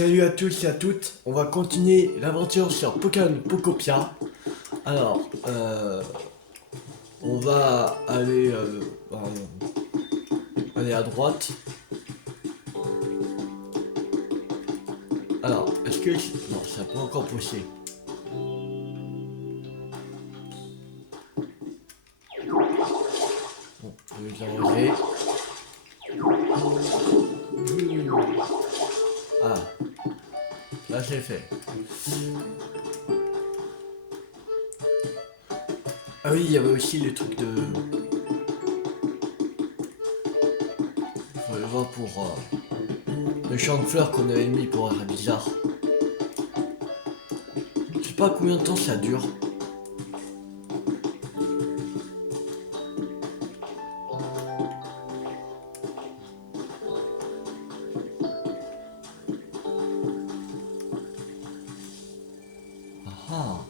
Salut à tous et à toutes, on va continuer l'aventure sur Pokémon Pokopia. Alors, on va aller à droite. Alors, est-ce que... Non, ça n'a pas encore poussé. Bon, je vais l'arroser. Ah, là c'est fait. Ah oui, il y avait aussi le truc de... Il faut le voir pour le champ de fleurs qu'on avait mis pour être bizarre. Je sais pas combien de temps ça dure. Ah,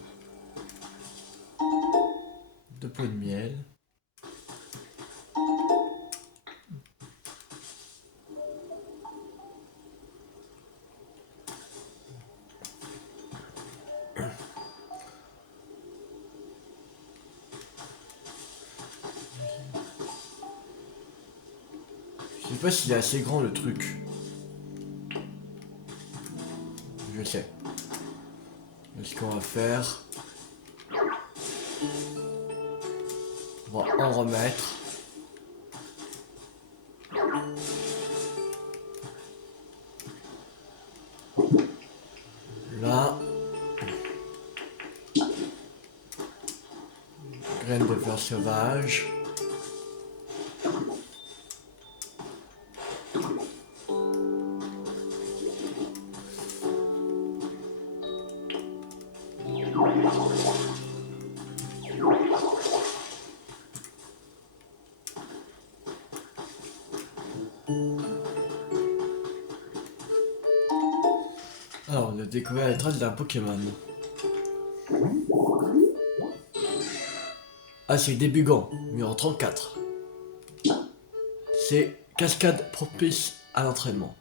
deux pots de miel. Je sais pas s'il est assez grand le truc. Je sais. Ce qu'on va faire, on va en remettre. Là, graines de fleurs sauvages. Alors, on a découvert les traces d'un Pokémon. Ah, c'est Débugant, numéro 34. C'est cascade propice à l'entraînement.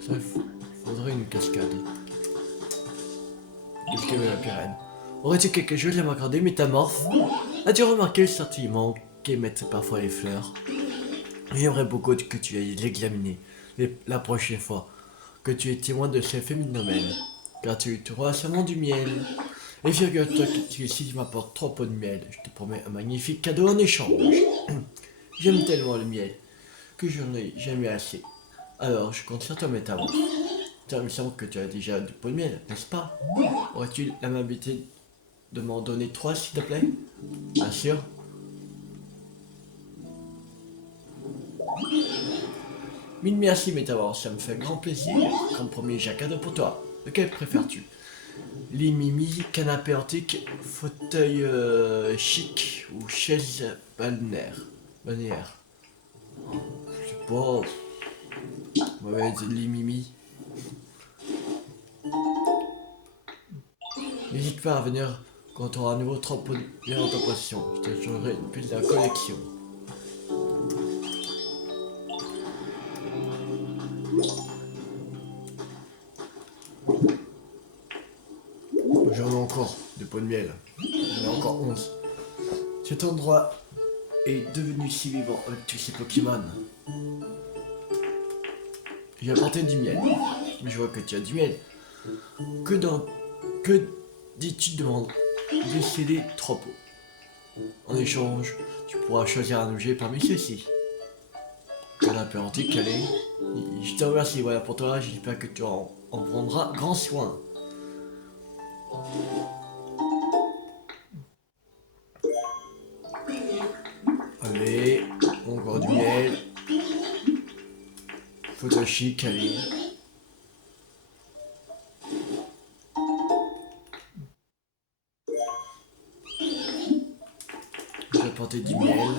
Ça, faudrait une cascade. Qu'est-ce que veut la pyrène? Aurais-tu quelque chose à m'accorder, métamorphe? As-tu remarqué le sentiment qu'émettent parfois les fleurs? J'aimerais beaucoup que tu ailles l'examiner la prochaine fois que tu es témoin de ces phénomènes, car tu trouveras sûrement du miel. Et figure-toi que si tu m'apportes 3 pots de miel, je te promets un magnifique cadeau en échange. J'aime tellement le miel que je n'en ai jamais assez. Alors, je compte sur toi, métamorphe. Il me semble que tu as déjà du pot de miel, n'est-ce pas? Aurais-tu l'amabilité de m'en donner 3, s'il te plaît? Bien sûr. Mille merci, métamorphe, ça me fait grand plaisir. Comme premier, j'ai un cadeau pour toi. Lequel préfères-tu? Lit Mimi, canapé antique, fauteuil chic ou chaise balnéaire. Je sais pas. Mauvaise lit Mimi. N'hésite pas à venir quand tu auras un nouveau trampoline en ta possession. Je te changerai une puce de la collection. J'en ai encore de pots de miel. J'en ai encore 11. Cet endroit est devenu si vivant avec tous ces Pokémon. J'ai apporté du miel. Je vois que tu as du miel. Que dans... Que dis-tu de céder 3 pots? En échange, tu pourras choisir un objet parmi ceux-ci. Canapé antique, allez. Je te remercie, voilà pour toi, j'espère que tu en prendras grand soin. Allez, encore du miel. Photo chic, allez. J'ai apporté du miel.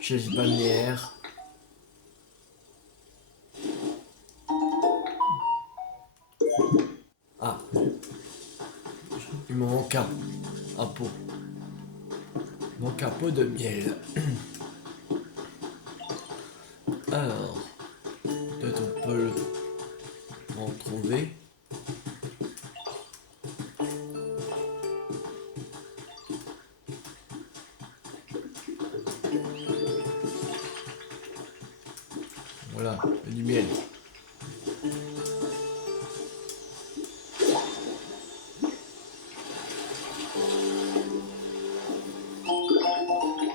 Chaise balnéaire. Ah, il me manque un pot. Donc un pot de miel. Alors, peut-être on peut en trouver. Voilà, du miel.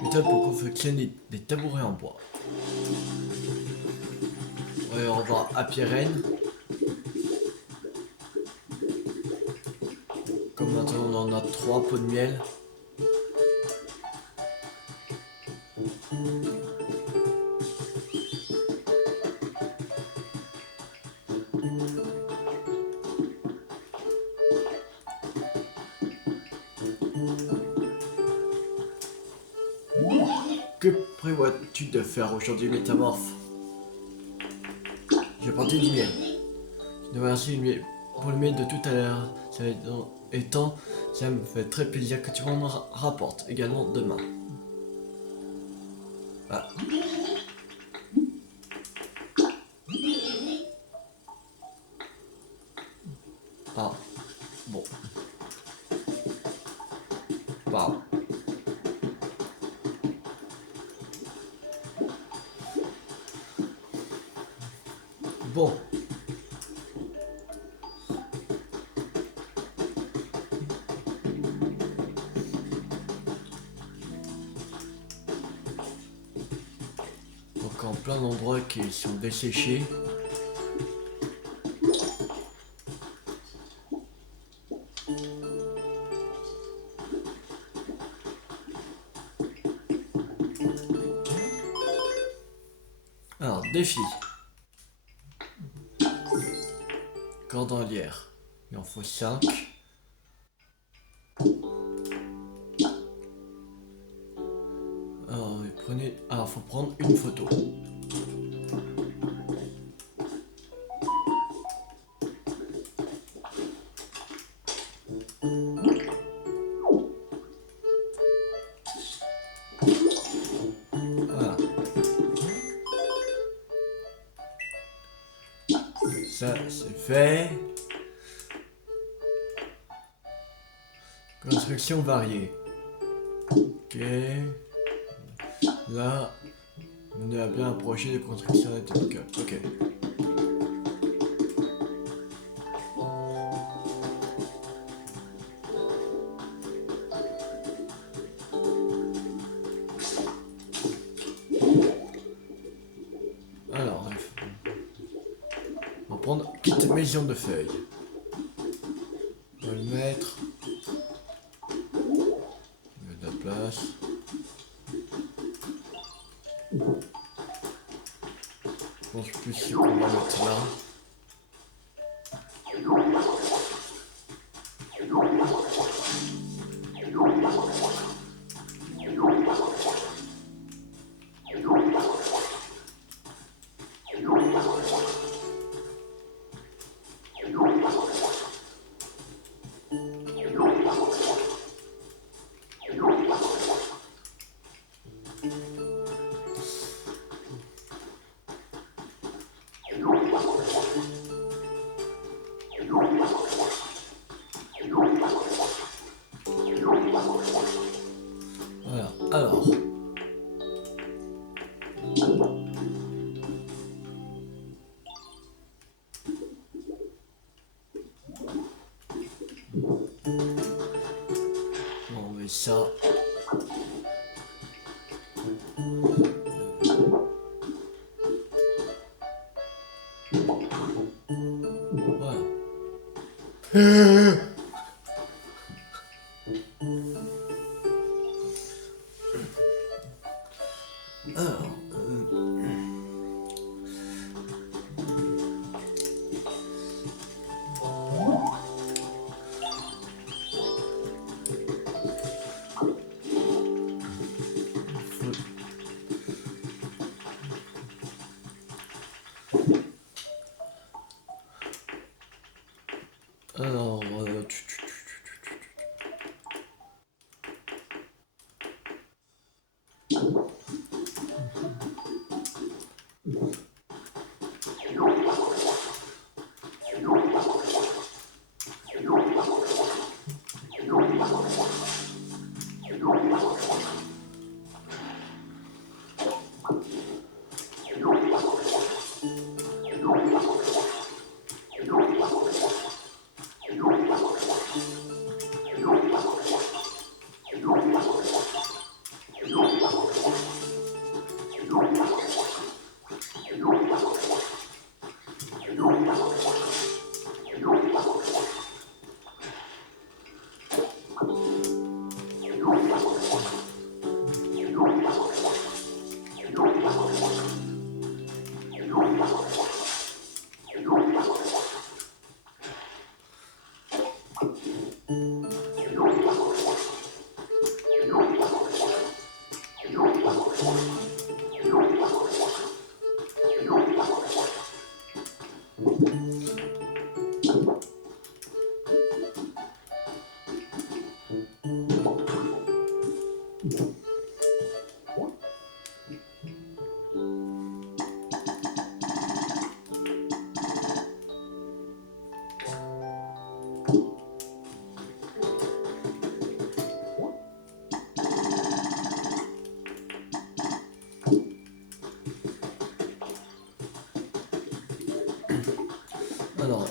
Méthode pour confectionner des tabourets en bois. Ouais, on va à Pierrenne. Comme maintenant on en a 3 pots de miel. Que prévois-tu de faire aujourd'hui, métamorphe? J'ai porté du miel. Je devrais remercie pour le miel de tout à l'heure. Étant, ça me fait très plaisir que tu m'en rapportes également demain. Ah. Ah. Bon. Pardon. Bon. Donc en plein d'endroits qui sont desséchés. Alors, défi. Cordelière. Il en faut 5. Alors, prenez. Alors, faut prendre une photo. Voilà. Ça, c'est fait. Construction variée. Ok. Là, on est bien approché de construction atypique. Ok. Alors, on va prendre kit maison de feuilles. On va le mettre. Il y a de la place. Je pense plus qu'on va mettre là. Voilà. Alors. On met ça. Voilà. Alors. Alors,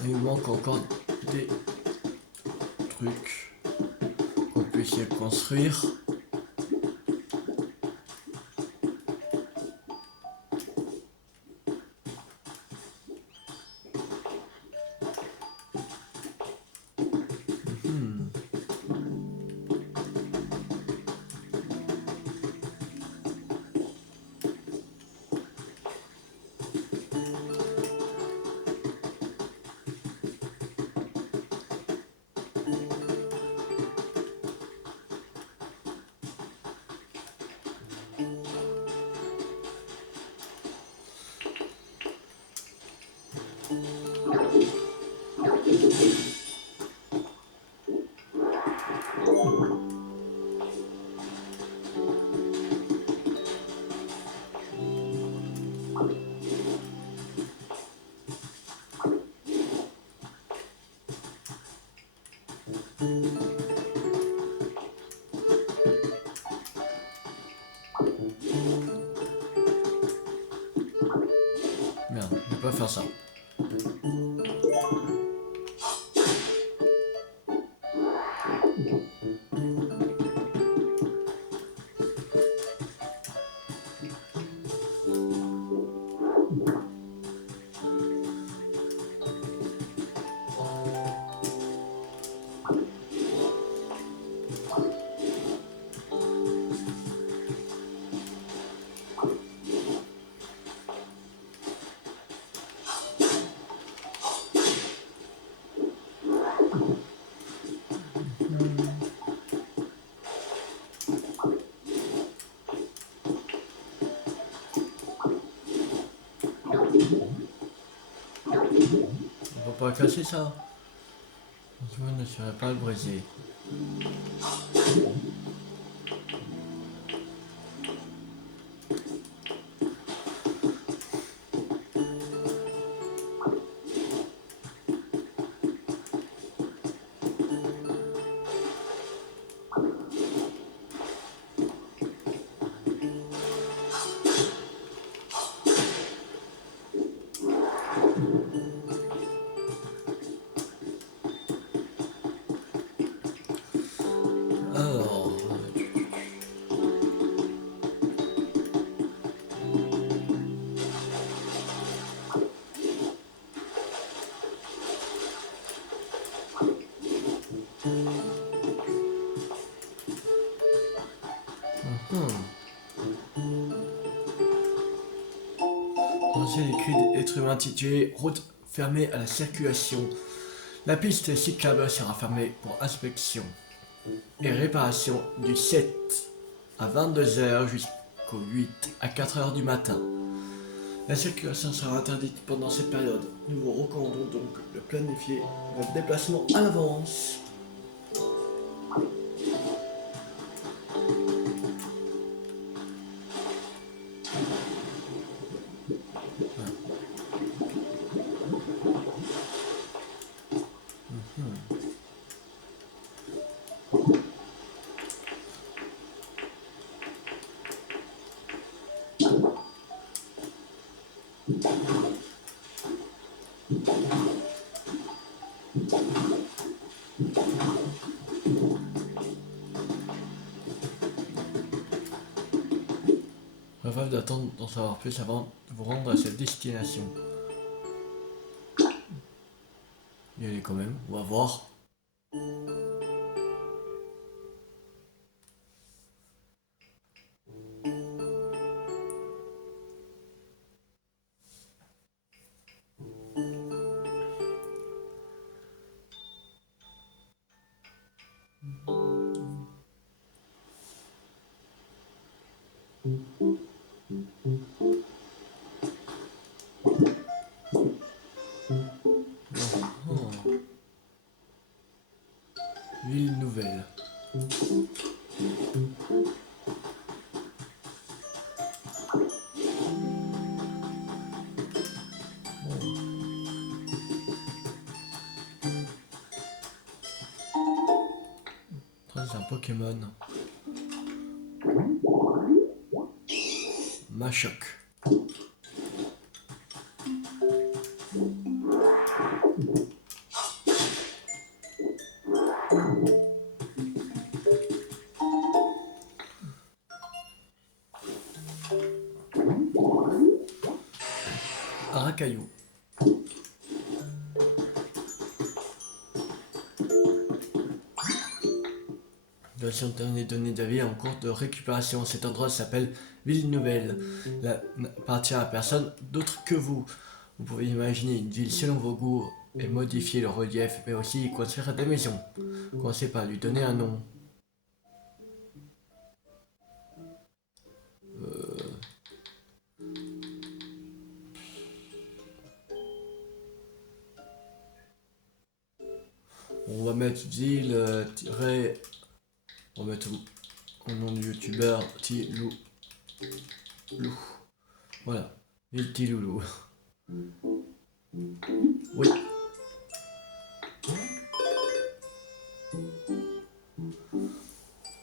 Il me manque encore des trucs qu'on puisse construire. Merde, je vais pas faire ça. On va pas casser ça. Je ne saurais pas le briser. Alors, c'est écrit d'être humain intitulé route fermée à la circulation. La piste cyclable sera fermée pour inspection et réparation du 7 à 22h jusqu'au 8 à 4h du matin. La circulation sera interdite pendant cette période. Nous vous recommandons donc de planifier votre déplacement à l'avance. Rêve d'attendre d'en savoir plus avant de vous rendre à cette destination. Y aller quand même, on va voir. Ville nouvelle. C'est un Pokémon. Machoc. caillou. Dans les données de la ville en cours de récupération. Cet endroit s'appelle Ville Nouvelle. N'appartient à personne d'autre que vous. Vous pouvez imaginer une ville selon vos goûts et modifier le relief, mais aussi y construire des maisons. Commencez par lui donner un nom. On va mettre ville, on va mettre mon nom de youtubeur, Tilou. Voilà, ville Tiloulou. Oui.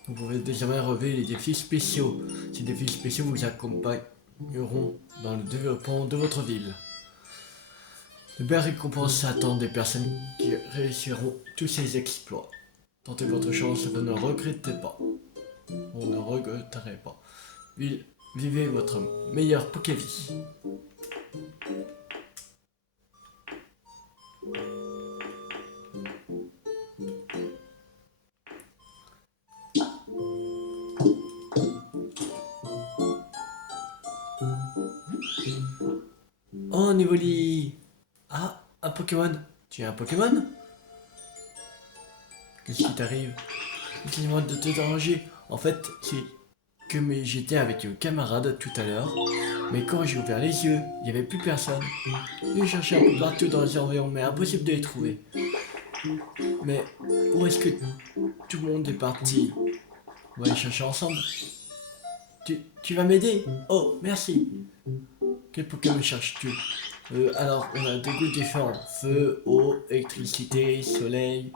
Vous pouvez désormais relever les défis spéciaux. Ces défis spéciaux vous accompagneront dans le développement de votre ville. De belles récompenses s'attendent des personnes qui réussiront tous ces exploits. Tentez votre chance, vous ne regrettez pas. Vous ne regretterez pas. Vivez votre meilleure Pokévie. Oh, Nivoli! Ah, un Pokémon! Tu es un Pokémon? Qu'est-ce qui t'arrive? Excuse-moi de te déranger. En fait, c'est que j'étais avec un camarade tout à l'heure, mais quand j'ai ouvert les yeux, il n'y avait plus personne. J'ai cherché un peu partout dans les environs, mais impossible de les trouver. Mais où est-ce que tout le monde est parti? On va les chercher ensemble. Tu vas m'aider? Oh, merci. Quel Pokémon cherches-tu? Alors, on a des goûts différents. Feu, eau, électricité, soleil.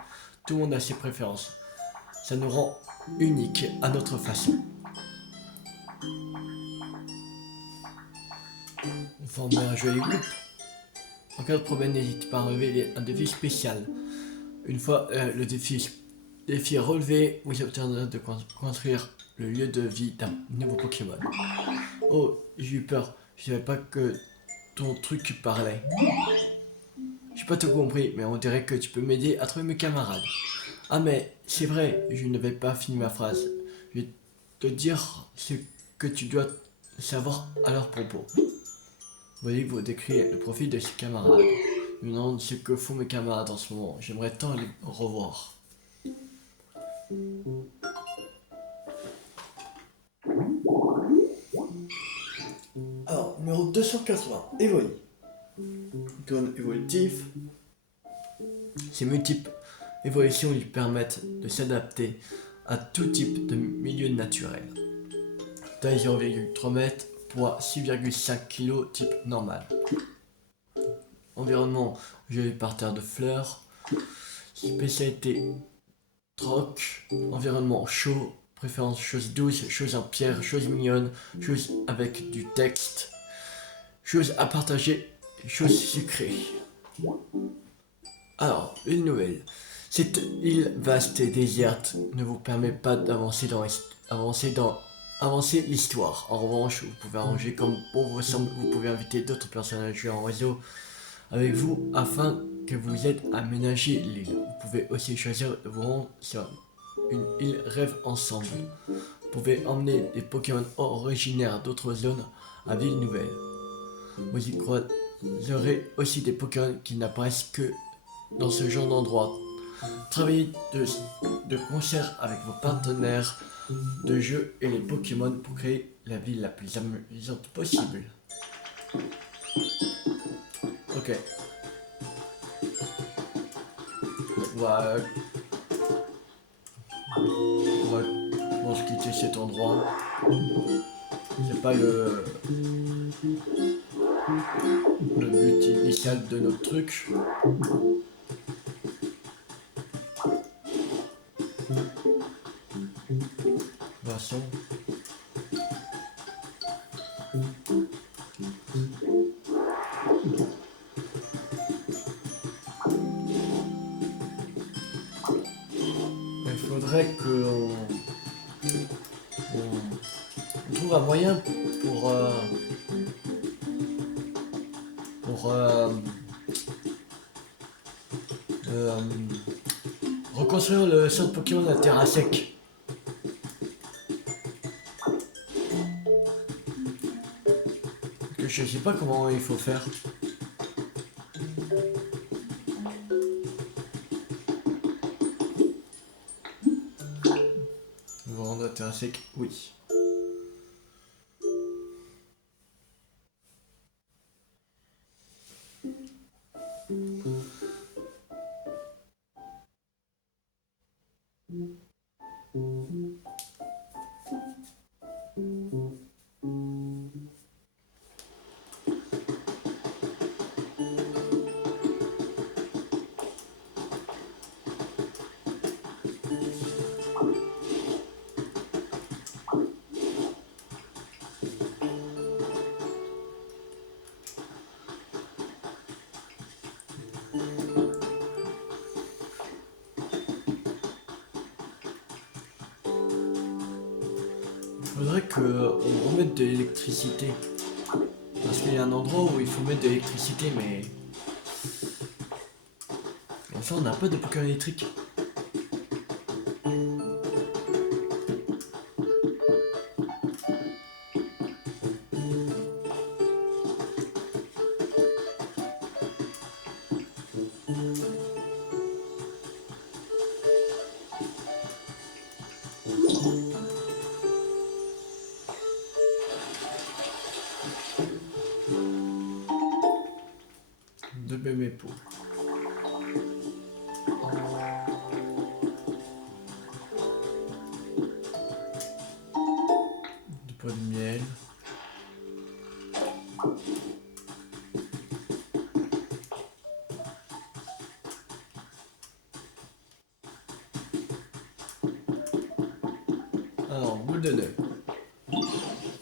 Tout le monde a ses préférences. Ça nous rend uniques à notre façon. On forme un joli groupe. En cas de problème, n'hésite pas à relever un défi spécial. Une fois le défi relevé, vous obtiendrez de construire le lieu de vie d'un nouveau Pokémon. Oh, j'ai eu peur. Je savais pas que ton truc parlait. J'ai pas tout compris, mais on dirait que tu peux m'aider à trouver mes camarades. Ah mais c'est vrai, je n'avais pas fini ma phrase. Je vais te dire ce que tu dois savoir à leur propos. Voyez, vous décrivez le profil de ses camarades. Je me demande ce que font mes camarades en ce moment. J'aimerais tant les revoir. Alors, numéro 280, Evoli. Icône évolutif. Ces multiples évolutions lui permettent de s'adapter à tout type de milieu naturel. Taille 0,3 m, poids 6,5 kg, type normal. Environnement gelé par terre de fleurs. Spécialité troc. Environnement chaud. Préférence choses douces, choses en pierre, choses mignonnes, choses avec du texte, choses à partager, choses sucrées. Alors, une nouvelle. Cette île vaste et déserte ne vous permet pas d'avancer avancer l'histoire. En revanche, vous pouvez arranger comme bon vous semble. Vous pouvez inviter d'autres personnes à jouer en réseau avec vous afin que vous aident à aménager l'île. Vous pouvez aussi choisir de vous rendre sur une île rêve ensemble. Vous pouvez emmener des Pokémon originaires d'autres zones à Ville Nouvelle. Vous y croiserez aussi des Pokémon qui n'apparaissent que dans ce genre d'endroit. Travaillez de concert avec vos partenaires de jeu et les Pokémon pour créer la ville la plus amusante possible. Ok. Voilà. On va quitter cet endroit. C'est pas le but initial de notre truc. Boisson. Il faudrait que on trouve un moyen pour pour euh, reconstruire le centre Pokémon à terre à sec. Que je sais pas comment il faut faire. On va rendre à terre à sec, oui. Faudrait qu'on remette de l'électricité. Parce qu'il y a un endroit où il faut mettre de l'électricité, mais... Enfin, on n'a pas de Pokémon électrique. De bébé pot. De pot de miel. Alors, boule de nœud.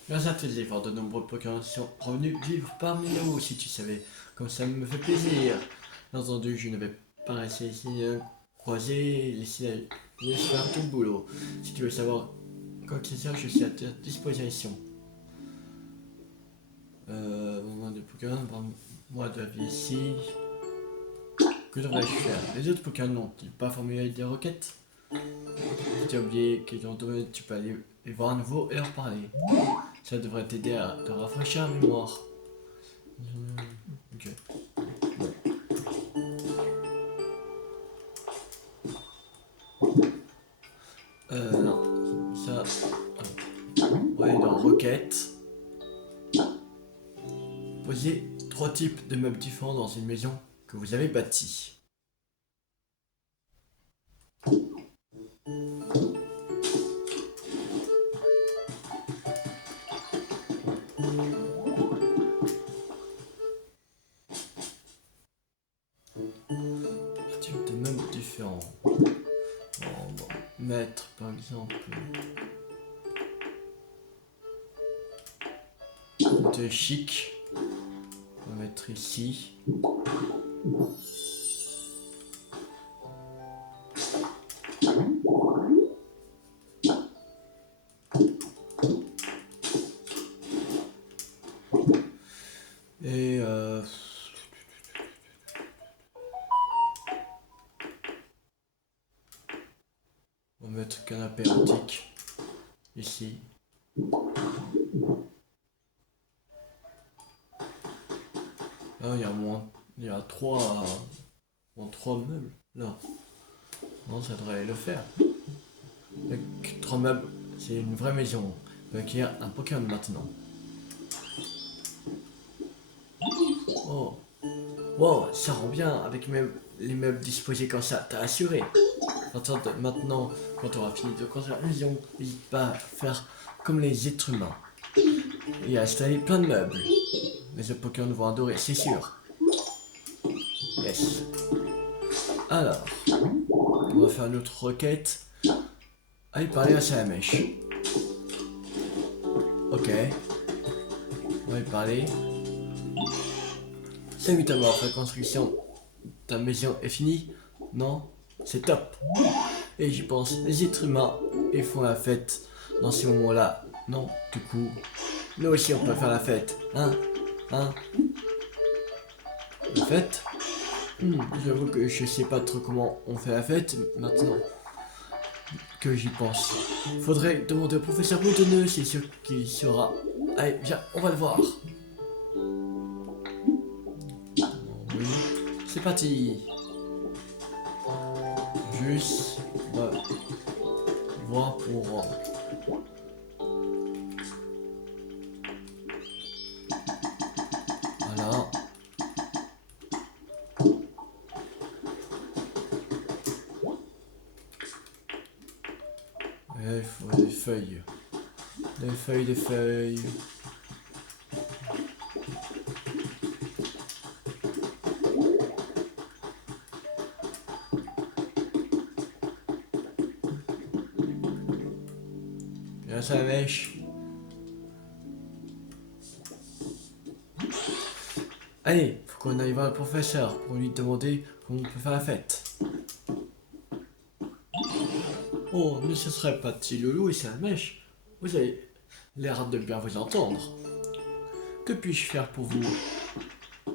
Grâce à tes efforts, de nombreux Pokémon sont revenus vivre parmi nous, si tu savais. Comme ça me fait plaisir. Bien entendu, je ne vais pas rester ici croiser, laisser faire tout le boulot. Si tu veux savoir quoi que ce soit, je suis à ta disposition. Moment de Pokémon, moi de la vie ici. Que devrais-je faire? Les autres Pokémon n'ont-ils pas formulé des requêtes? Si tu as oublié qu'ils ont donné, tu peux aller les voir à nouveau et leur parler. Ça devrait t'aider à te rafraîchir la mémoire. Ok. Non. Ça. Ouais, dans requête. Posez 3 types de meubles différents dans une maison que vous avez bâtie. Types de meubles différents. On va mettre par exemple de chic. On va mettre ici. Et on va mettre canapé antique ici. Là, il y a trois meubles là. Non, ça devrait le faire. Avec 3 meubles, c'est une vraie maison. On peut acquérir un Pokémon maintenant. Oh, wow, ça rend bien avec les meubles disposés comme ça, t'as assuré. À partir de maintenant, quand tu auras fini de construire la maison, n'hésite pas à faire comme les êtres humains et à installer plein de meubles. Les autres Pokémon vont adorer, c'est sûr. Yes. Alors, on va faire une autre requête. Allez parler à Salamèche. Ok. On va y parler. Salut ta mort, la construction. Ta maison est finie? Non? C'est top. Et j'y pense, les êtres humains, ils font la fête dans ces moments-là. Non? Du coup, nous aussi on peut faire la fête. Hein? La fête? J'avoue que je sais pas trop comment on fait la fête maintenant que j'y pense. Faudrait demander au professeur Boutonneux, c'est sûr qu'il saura. Allez, viens, on va le voir. Oui, c'est parti. Juste, on va voir pour... Voilà. Et il faut des feuilles. Des feuilles, des feuilles. Bien ça la mèche. Allez, faut qu'on aille voir le professeur pour lui demander comment on peut faire la fête. Oh, mais ce serait pas petit loulou et c'est la mèche. Vous avez l'air de bien vous entendre. Que puis-je faire pour vous?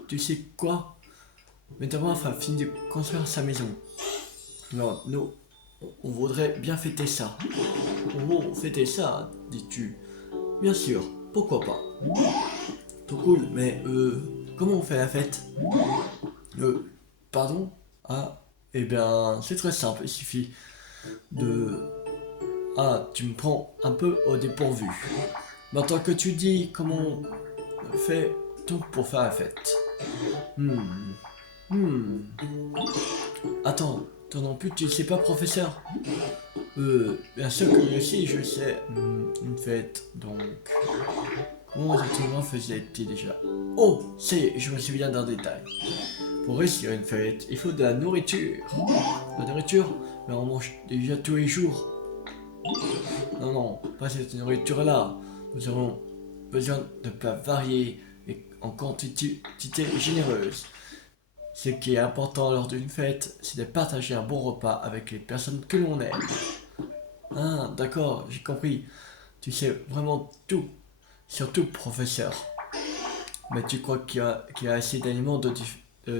Tu sais quoi? Mettez-moi enfin fini de construire sa maison. Non, nous, on voudrait bien fêter ça. Oh, fêter ça, dis-tu? Bien sûr, pourquoi pas? Tout cool, mais comment on fait la fête? Pardon? Ah, eh bien, c'est très simple, il suffit de... Ah, tu me prends un peu au dépourvu. Maintenant que tu dis comment on fait donc pour faire la fête. Hmm. Hmm. Attends, toi non plus, tu sais pas, professeur? Bien sûr que si, je sais. Une fête, donc... Comment exactement faisait-il déjà? Oh, ça y est, je me souviens d'un détail. Pour réussir une fête, il faut de la nourriture. La nourriture? Mais on mange déjà tous les jours. Non, non, pas cette nourriture-là. Nous aurons besoin de plats variés et en quantité généreuse. Ce qui est important lors d'une fête, c'est de partager un bon repas avec les personnes que l'on aime. Ah, d'accord, j'ai compris. Tu sais vraiment tout. Surtout, professeur. Mais tu crois qu'il y a assez d'aliments de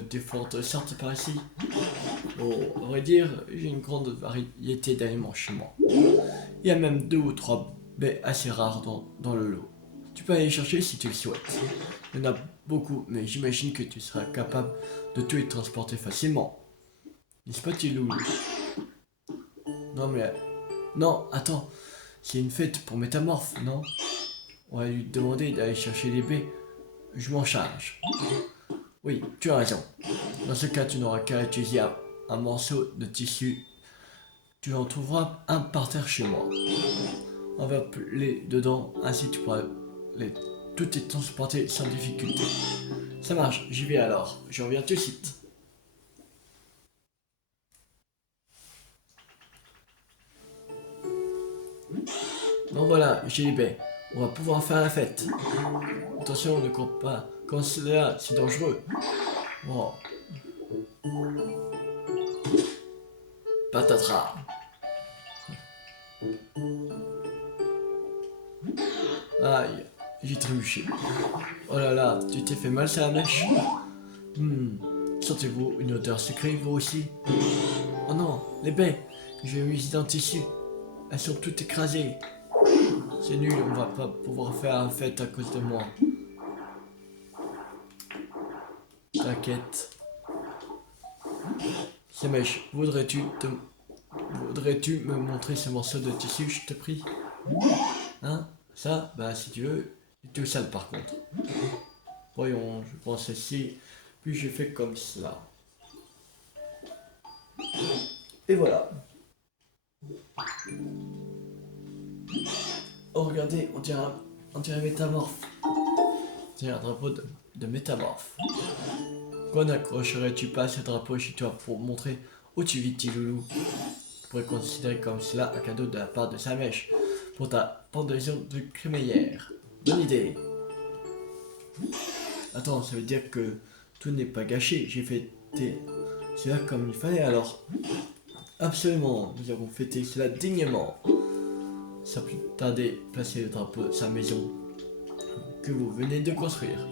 différentes sortes par ici? Oh, à vrai dire, j'ai une grande variété d'aliments chez moi. Il y a même 2 ou 3 baies assez rares dans le lot. Tu peux aller chercher si tu le souhaites. Il y en a beaucoup, mais j'imagine que tu seras capable de tout les transporter facilement. N'est-ce pas, Tilou? Non, mais... Non, attends. C'est une fête pour Métamorphe, non? On va lui demander d'aller chercher les baies. Je m'en charge. Oui, tu as raison. Dans ce cas, tu n'auras qu'à utiliser un morceau de tissu. Tu en trouveras un par terre chez moi. On va les dedans, ainsi tu pourras tout est transporté sans difficulté. Ça marche, j'y vais alors. Je reviens tout de suite. Bon voilà, j'ai les baies. On va pouvoir faire la fête. Attention, ne cours pas. Quand c'est là, c'est dangereux. Oh. Patatras. Aïe, j'ai trébuché. Oh là là, tu t'es fait mal, ça la mèche? Sentez-vous une odeur sucrée, vous aussi? Oh non, les baies que j'ai mises dans le tissu, elles sont toutes écrasées. C'est nul, on va pas pouvoir faire la fête à cause de moi. T'inquiète. Samèche, voudrais-tu me montrer ce morceau de tissu, je te prie? Hein? Ça? Bah si tu veux, c'est tout sale par contre. Voyons, je pense ici, puis je fais comme cela. Et voilà. Oh regardez, on dirait un métamorphe. C'est un drapeau de métamorphe. Pourquoi n'accrocherais-tu pas ce drapeau chez toi pour montrer où tu vis, petit loulou? Tu pourrais considérer comme cela un cadeau de la part de Samèche pour ta pendaison de crémaillère. Bonne idée. Attends, ça veut dire que tout n'est pas gâché. J'ai fêté cela comme il fallait alors. Absolument, nous avons fêté cela dignement. Sans plus tarder, placez le drapeau de sa maison que vous venez de construire.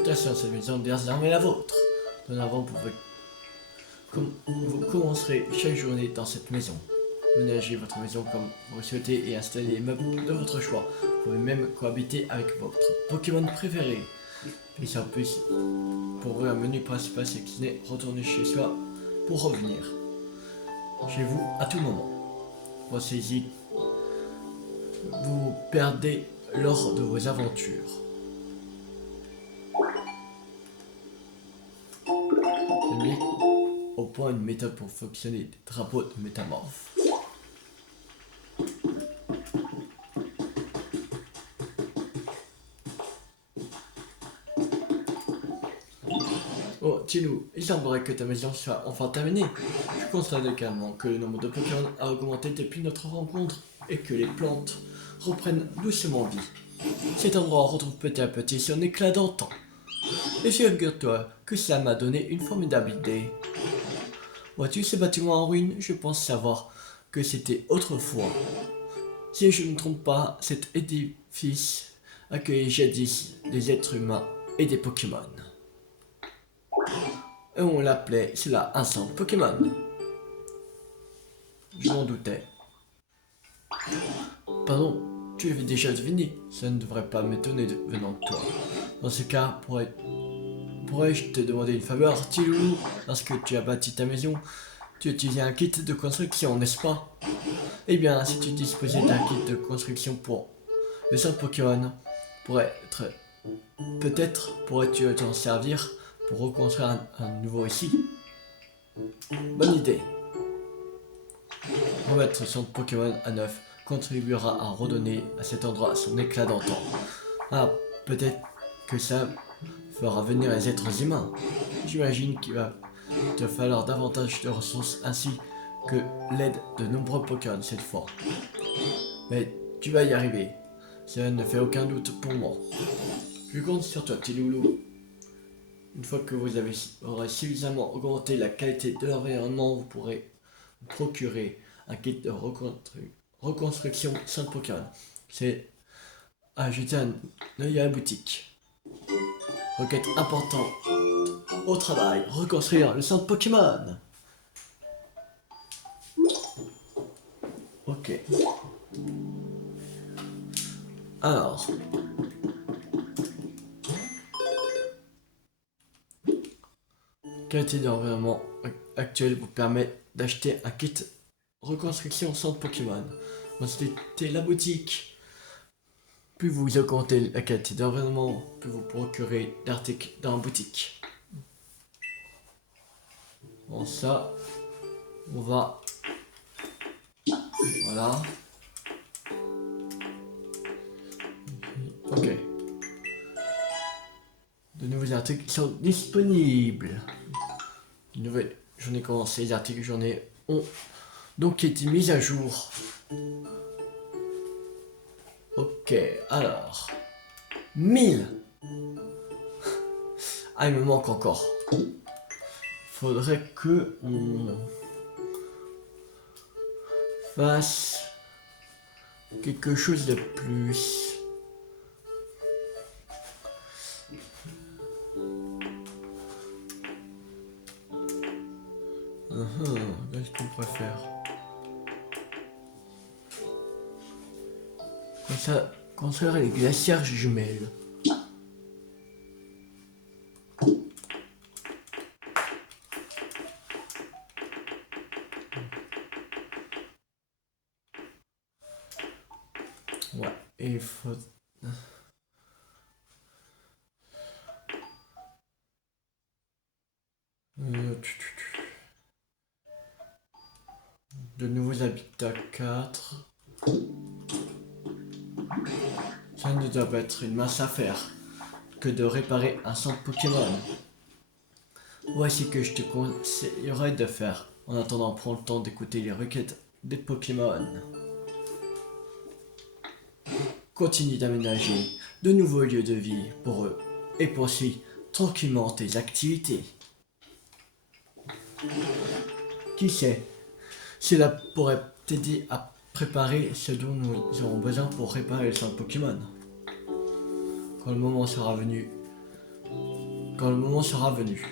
Attention, cette maison désormais la vôtre. Dorénavant, vous commencerez chaque journée dans cette maison. Ménagez votre maison comme vous souhaitez et installez les meubles de votre choix. Vous pouvez même cohabiter avec votre Pokémon préféré. Et ça plus, pour vous, un menu principal sélectionné, retournez chez soi pour revenir chez vous à tout moment. Pensez-y, vous perdez lors de vos aventures. J'ai mis au point une méthode pour fonctionner des drapeaux de métamorphes. Oh, Tilou, il semblerait que ta maison soit enfin terminée. Je constate également que le nombre de Pokémon a augmenté depuis notre rencontre et que les plantes reprennent doucement vie. Cet endroit retrouve petit à petit son éclat d'antan. Et figure-toi que ça m'a donné une formidable idée. Vois-tu ces bâtiments en ruine? Je pense savoir que c'était autrefois. Si je ne me trompe pas, cet édifice accueillait jadis des êtres humains et des Pokémon. Et on l'appelait cela un centre Pokémon. Je m'en doutais. Pardon, tu avais déjà deviné. Ça ne devrait pas m'étonner venant de toi. Dans ce cas, pourrais-je te demander une faveur, Tilou? Lorsque tu as bâti ta maison, tu utilisais un kit de construction, n'est-ce pas? Eh bien, si tu disposais d'un kit de construction pour le centre Pokémon, peut-être pourrais-tu t'en servir pour reconstruire un nouveau ici. Bonne idée. Remettre son Pokémon à neuf contribuera à redonner à cet endroit son éclat d'antan. Ah, peut-être que ça fera venir les êtres humains. J'imagine qu'il va te falloir davantage de ressources ainsi que l'aide de nombreux Pokémon cette fois. Mais tu vas y arriver. Cela ne fait aucun doute pour moi. Je compte sur toi, petit loulou. Une fois que vous aurez suffisamment augmenté la qualité de l'environnement, vous pourrez vous procurer un kit de reconstruction centre Pokémon. C'est à jeter un œil à la boutique. Requête importante au travail, reconstruire le centre Pokémon. Ok. Alors. Qualité d'environnement actuelle vous permet d'acheter un kit reconstruction centre Pokémon. Consultez la boutique. Plus vous augmentez la qualité d'environnement, plus vous procurez d'articles dans la boutique. Bon, ça, on va. Voilà. Ok. De nouveaux articles sont disponibles. Une nouvelle journée commencée, les articles journée ont donc été mis à jour. Ok, alors. 1000. Ah, il me manque encore. Faudrait que on fasse quelque chose de plus. Qu'est-ce qu'on préfère? Comme ça, construire les glacières jumelles. Ouais, et il faut. De nouveaux habitats 4. Ça ne doit pas être une mince affaire que de réparer un centre Pokémon. Voici ce que je te conseillerais de faire. En attendant, prends le temps d'écouter les requêtes des Pokémon. Continue d'aménager de nouveaux lieux de vie pour eux et poursuis tranquillement tes activités. Qui sait, cela pourrait t'aider à préparer ce dont nous aurons besoin pour réparer le centre Pokémon. quand le moment sera venu. Quand le moment sera venu.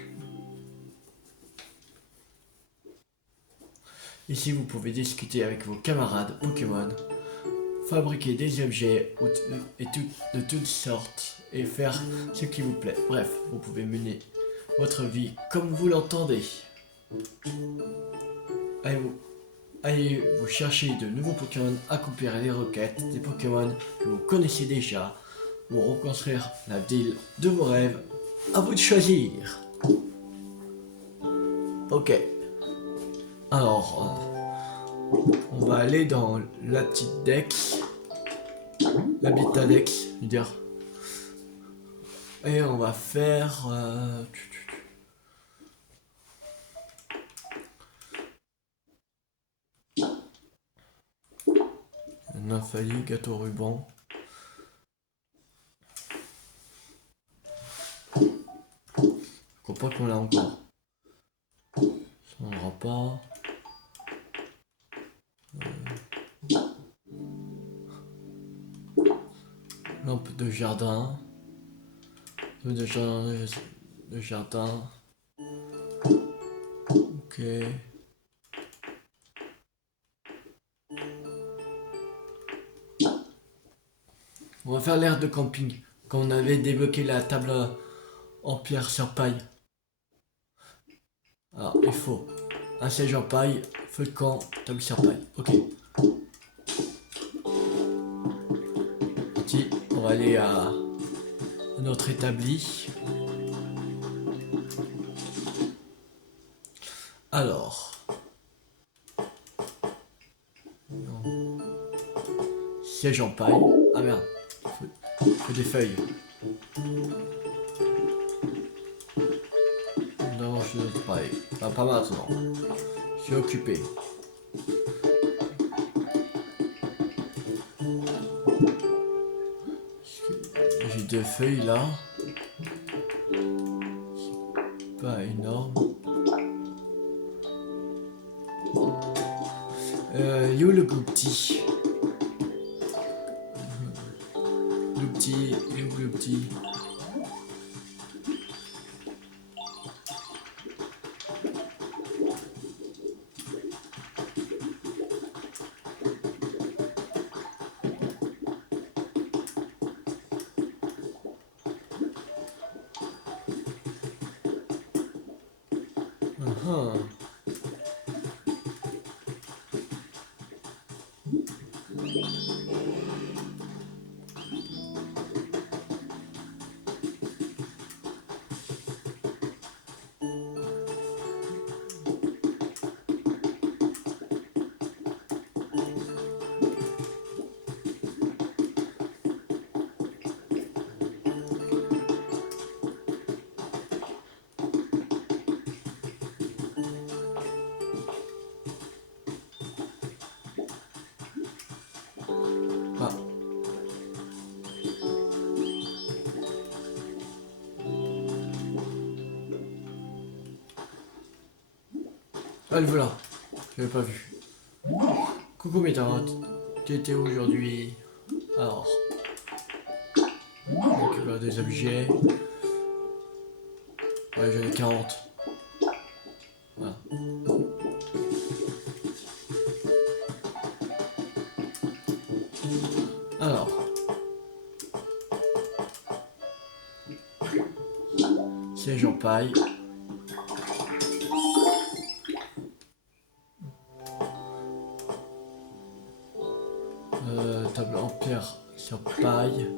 Ici, vous pouvez discuter avec vos camarades Pokémon, fabriquer des objets de toutes sortes et faire ce qui vous plaît. Bref, vous pouvez mener votre vie comme vous l'entendez. Allez vous chercher de nouveaux Pokémon, accomplir les requêtes des Pokémon que vous connaissez déjà, ou reconstruire la ville de vos rêves. À vous de choisir. Ok. Alors, on va aller dans la petite Dex, l'habitat Dex, je veux dire. Et on va faire... Nymphalie, gâteau ruban. Je crois pas qu'on l'a encore. Ça on l'aura pas. Lampe de jardin. De jardin. Ok. On va faire l'air de camping. Quand on avait débloqué la table en pierre sur paille. Alors, il faut un siège en paille, feu de camp, table sur paille. Ok. Petit, on va aller à notre établi. Alors. Non. Siège en paille. Ah merde. Faut des feuilles. Non, je suis pareil. Enfin, pas maintenant. Je suis occupé. J'ai deux feuilles là. C'est pas énorme. Yo le Gloopty. Gloopty, et où Gloopty? Ah. Ah, le voilà. Je l'avais pas vu. Coucou Métarot. Tu étais où aujourd'hui? Alors. On récupère des objets. Ouais, j'en ai 40. Voilà. Alors. Siège en paille. Table en pierre sur paille.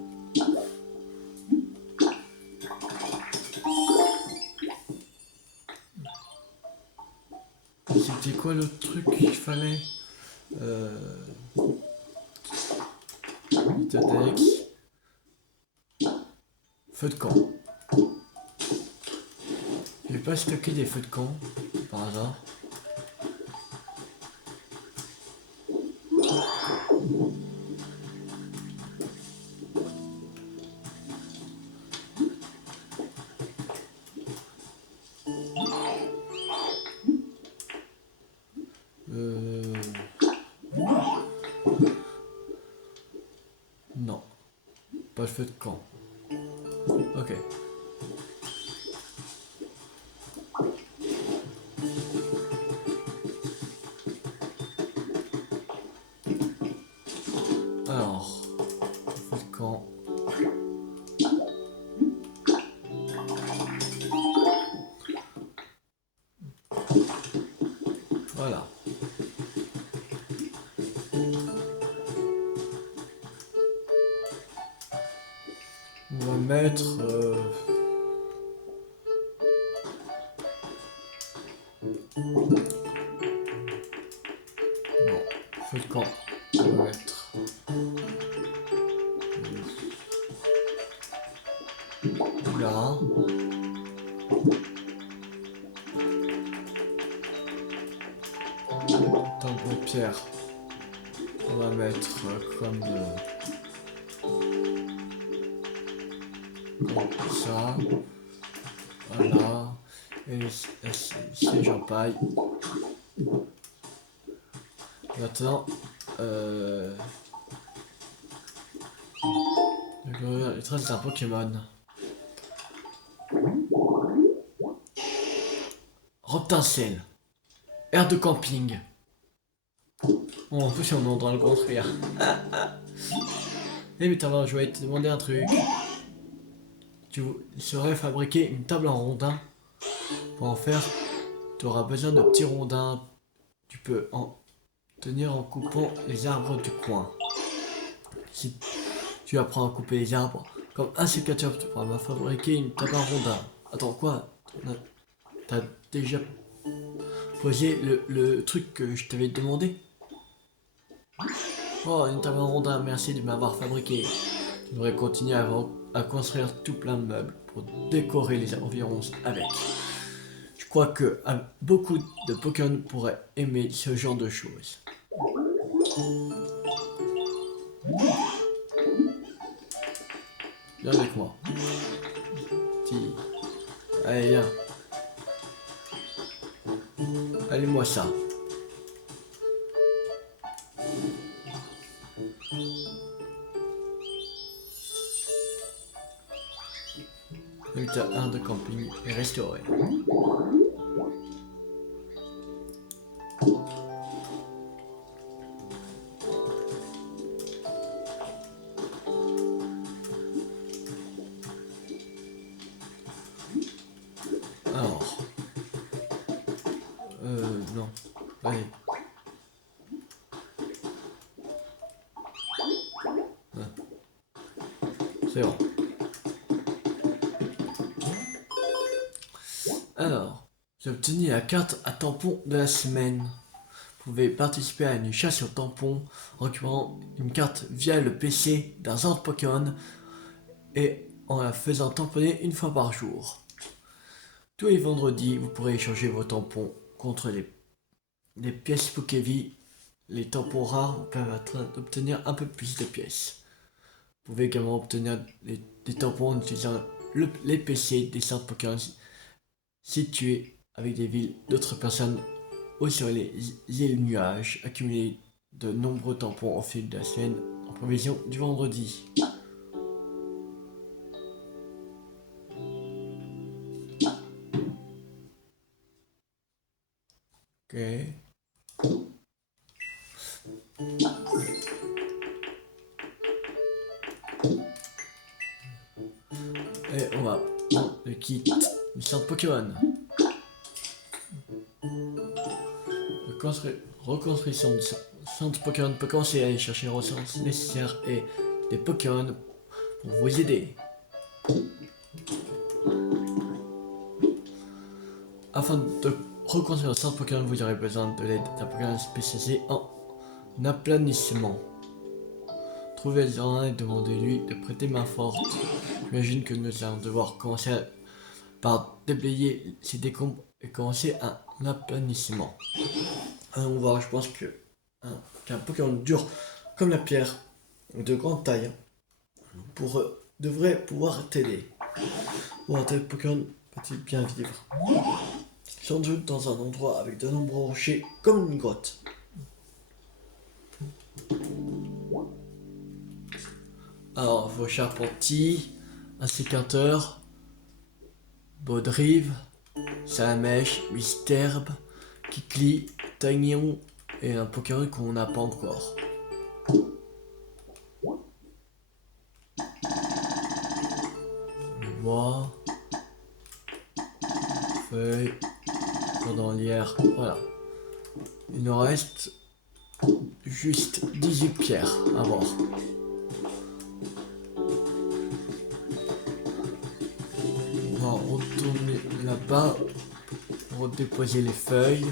C'était quoi l'autre truc qu'il fallait? Dex. Feu de camp. J'ai pas stocké des feux de camp par hasard. Non, pas de feu de camp. Ok. Alors, volcan. Voilà. On va mettre... Non, volcan. On va mettre... Là. Tampon pierre. On va mettre comme ça. Voilà. Et c'est j'en paille. Maintenant, les traces d'un Pokémon. Reptincelle. Aire de camping. Oh, en plus, on est dans le construire. Eh, mais t'as je vais te demander un truc. Tu saurais fabriquer une table en rondin. Pour en faire, tu auras besoin de petits rondins. Tu peux en tenir en coupant les arbres du coin. Si tu apprends à couper les arbres, comme un sécateur, tu pourras fabriquer une table en rondin. Attends, quoi? T'as déjà posé le truc que je t'avais demandé? Oh, une table en rondin, merci de m'avoir fabriqué. Je devrais continuer à construire tout plein de meubles pour décorer les environs avec. Je crois que beaucoup de Pokémon pourraient aimer ce genre de choses. Viens avec moi. Allez, viens. Allez, moi ça. Résultat 1 de camping est restauré. Alors. Non. Allez. C'est bon. Alors, j'ai obtenu la carte à tampon de la semaine. Vous pouvez participer à une chasse au tampon en récupérant une carte via le PC d'un centre Pokémon et en la faisant tamponner une fois par jour. Tous les vendredis, vous pourrez échanger vos tampons contre les pièces Pokévi. Les tampons rares vous permettent d'obtenir un peu plus de pièces. Vous pouvez également obtenir des tampons en utilisant les PC des centres Pokémon situés avec des villes d'autres personnes ou sur les îles nuages. Accumuler de nombreux tampons au fil de la semaine en prévision du vendredi. Ok. Et on va prendre le kit du centre Pokémon. Reconstruction du centre Pokémon peut commencer à aller chercher les ressources nécessaires et des Pokémon pour vous aider. Afin de reconstruire le centre Pokémon, vous aurez besoin de l'aide d'un Pokémon spécialisé en aplanissement. Trouvez-en un et demandez-lui de prêter main forte. J'imagine que nous allons devoir commencer par déblayer ces décombres et commencer un aplanissement. On va voir, je pense qu'un Pokémon dur comme la pierre, de grande taille, devrait pouvoir t'aider. Bon, tel Pokémon peut-il bien vivre? Sans doute dans un endroit avec de nombreux rochers comme une grotte. Alors, vos charpentis, un sécateur, Baudrive, Salamèche, Misterbe, Kikli, Tagnon et un Pokémon qu'on n'a pas encore. Bois, feuille, cordelière, voilà. Il nous reste juste 18 pierres à voir. On va retourner là-bas pour déposer les feuilles.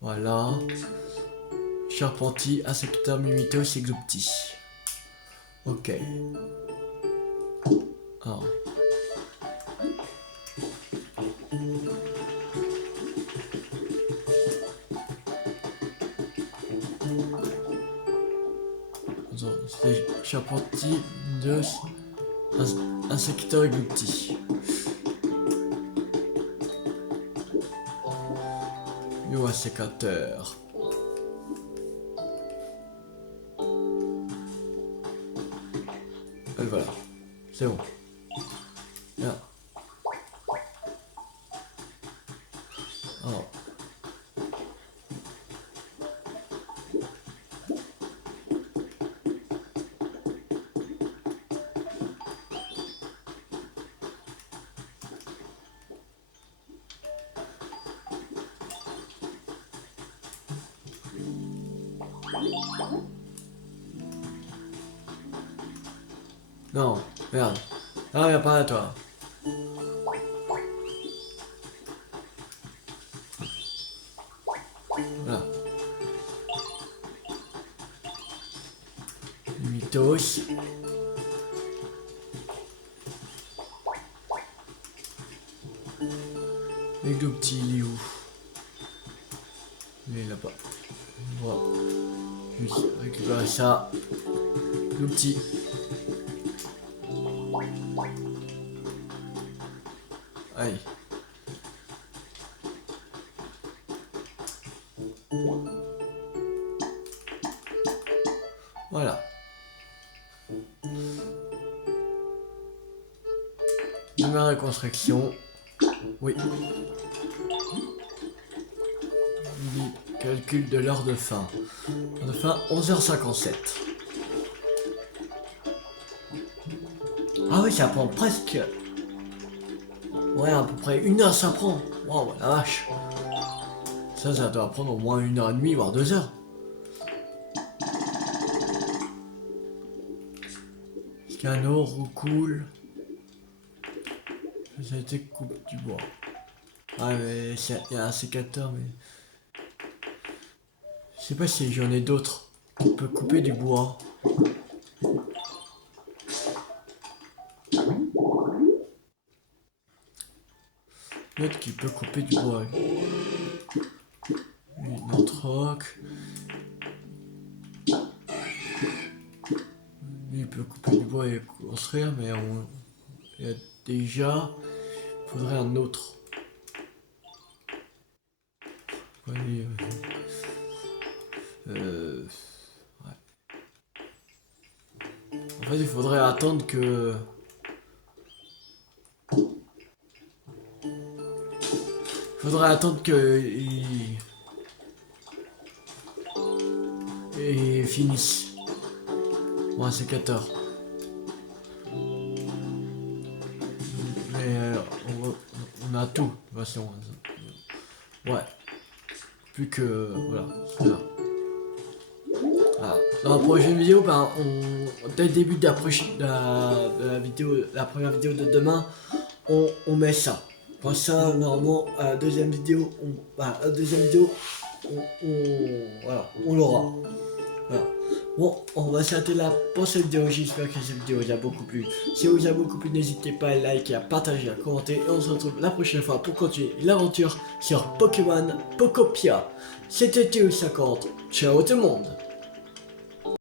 Voilà. Charpentier, insecteur, Mimitos et Gloupti. Ok. Alors. C'est Charpentier, Mimitos, insecteur et Gloupti. Yo, un sécateur. Et voilà, c'est bon. Là. Alors. Non, merde. Ah, y'a pas à toi. Voilà. Mythos. Et le petit, il est où? Il est là-bas. Voilà. Juste récupérer ça. Le petit. Allez. Voilà. Démarrer construction. Oui. Calcul de l'heure de fin. L'heure de fin 11h57. Ah oui, ça prend presque. Ouais, à peu près 1 heure ça prend. Waouh, la vache. Ça doit prendre au moins 1h30, voire 2 heures. Canot, roucoule. Ça a été coupe du bois. Ah, mais il y a un sécateur, mais. Je sais pas si j'en ai d'autres. On peut couper du bois. L'autre qui peut couper du bois. Notre roc. Lui il peut couper du bois et construire, mais il y a déjà. Il faudrait un autre. Ouais. En fait, il faudrait attendre que. Et finisse. Bon, un sécateur. Mais on a tout, de toute façon. Ouais. Plus que. Voilà. Voilà. Dans la prochaine vidéo, ben, dès le début de la vidéo, la première vidéo de demain, on met ça. Pour ça, normalement, à la deuxième vidéo, voilà, on l'aura. Voilà. Bon, on va s'arrêter là pour cette vidéo. J'espère que cette vidéo vous a beaucoup plu. Si elle vous a beaucoup plu, n'hésitez pas à liker, à partager, à commenter. Et on se retrouve la prochaine fois pour continuer l'aventure sur Pokémon Pokopia. C'était Théo50. Ciao tout le monde.